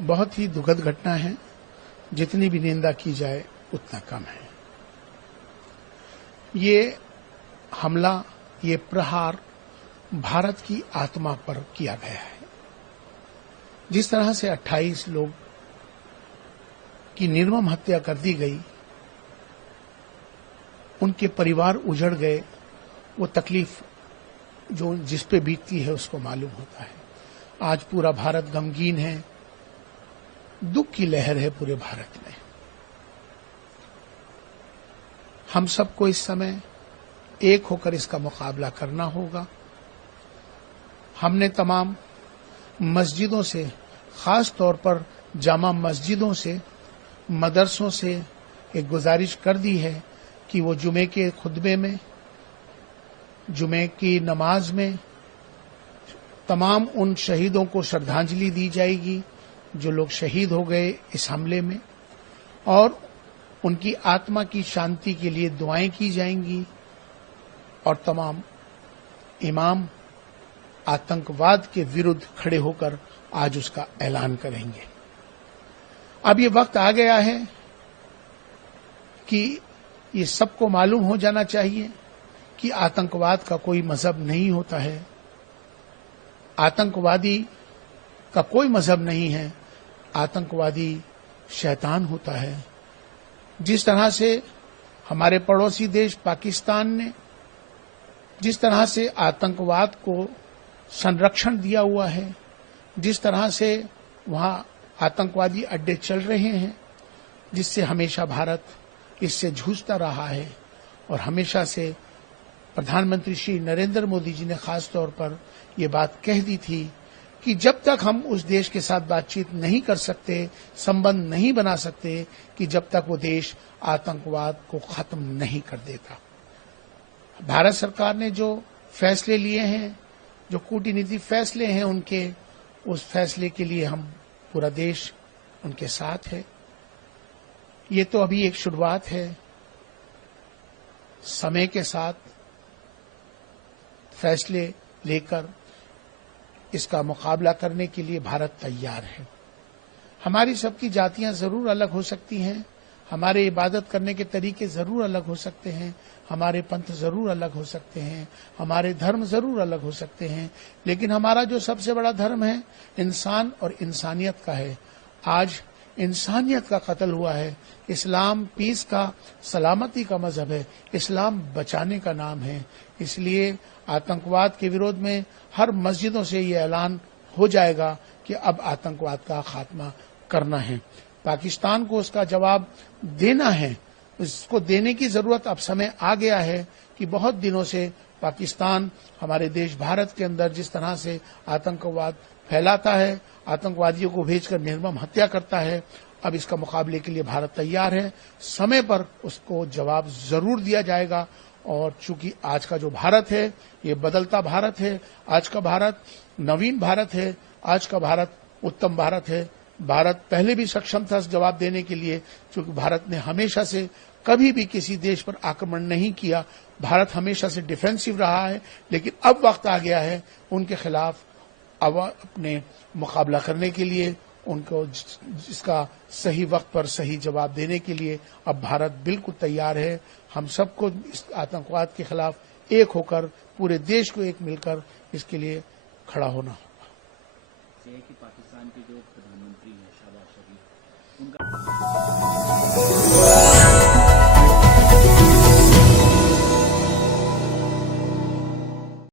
बहुत ही दुखद घटना है। जितनी भी निंदा की जाए उतना कम है। ये हमला, ये प्रहार भारत की आत्मा पर किया गया है। जिस तरह से 28 लोग की निर्मम हत्या कर दी गई, उनके परिवार उजड़ गए, वो तकलीफ जो जिस पे बीतती है उसको मालूम होता है। आज पूरा भारत गमगीन है, दुख की लहर है पूरे भारत में। हम सबको इस समय एक होकर इसका मुकाबला करना होगा। हमने तमाम मस्जिदों से, खास तौर पर जामा मस्जिदों से, मदरसों से एक गुजारिश कर दी है कि वो जुमे के खुतबे में, जुमे की नमाज में तमाम उन शहीदों को श्रद्धांजलि दी जाएगी जो लोग शहीद हो गए इस हमले में, और उनकी आत्मा की शांति के लिए दुआएं की जाएंगी। और तमाम इमाम आतंकवाद के विरुद्ध खड़े होकर आज उसका ऐलान करेंगे। अब ये वक्त आ गया है कि ये सबको मालूम हो जाना चाहिए कि आतंकवाद का कोई मजहब नहीं होता है, आतंकवादी का कोई मजहब नहीं है, आतंकवादी शैतान होता है। जिस तरह से हमारे पड़ोसी देश पाकिस्तान ने जिस तरह से आतंकवाद को संरक्षण दिया हुआ है, जिस तरह से वहां आतंकवादी अड्डे चल रहे हैं, जिससे हमेशा भारत इससे जूझता रहा है। और हमेशा से प्रधानमंत्री श्री नरेंद्र मोदी जी ने खास तौर पर ये बात कह दी थी कि जब तक हम उस देश के साथ बातचीत नहीं कर सकते, संबंध नहीं बना सकते, कि जब तक वो देश आतंकवाद को खत्म नहीं कर देता। भारत सरकार ने जो फैसले लिए हैं, जो कूटनीतिक फैसले हैं उनके, उस फैसले के लिए हम पूरा देश उनके साथ है। ये तो अभी एक शुरुआत है। समय के साथ फैसले लेकर इसका मुकाबला करने के लिए भारत तैयार है। हमारी सबकी जातियां जरूर अलग हो सकती हैं, हमारे इबादत करने के तरीके जरूर अलग हो सकते हैं, हमारे पंथ जरूर अलग हो सकते हैं, हमारे धर्म जरूर अलग हो सकते हैं, लेकिन हमारा जो सबसे बड़ा धर्म है इंसान और इंसानियत का है। आज इंसानियत का कत्ल हुआ है। इस्लाम पीस का, सलामती का मजहब है। इस्लाम बचाने का नाम है। इसलिए आतंकवाद के विरोध में हर मस्जिदों से ये ऐलान हो जाएगा कि अब आतंकवाद का खात्मा करना है। पाकिस्तान को उसका जवाब देना है। उसको देने की जरूरत अब समय आ गया है कि बहुत दिनों से पाकिस्तान हमारे देश भारत के अंदर जिस तरह से आतंकवाद फैलाता है, आतंकवादियों को भेजकर निर्मम हत्या करता है, अब इसका मुकाबले के लिए भारत तैयार है। समय पर उसको जवाब जरूर दिया जाएगा। और चूंकि आज का जो भारत है ये बदलता भारत है, आज का भारत नवीन भारत है, आज का भारत उत्तम भारत है। भारत पहले भी सक्षम था जवाब देने के लिए, क्योंकि भारत ने हमेशा से कभी भी किसी देश पर आक्रमण नहीं किया। भारत हमेशा से डिफेंसिव रहा है, लेकिन अब वक्त आ गया है उनके खिलाफ अब अपने मुकाबला करने के लिए, उनको इसका सही वक्त पर सही जवाब देने के लिए अब भारत बिल्कुल तैयार है। हम सबको इस आतंकवाद के खिलाफ एक होकर, पूरे देश को एक मिलकर इसके लिए खड़ा होना होगा। पाकिस्तान के जो प्रधानमंत्री हैं शाहबाज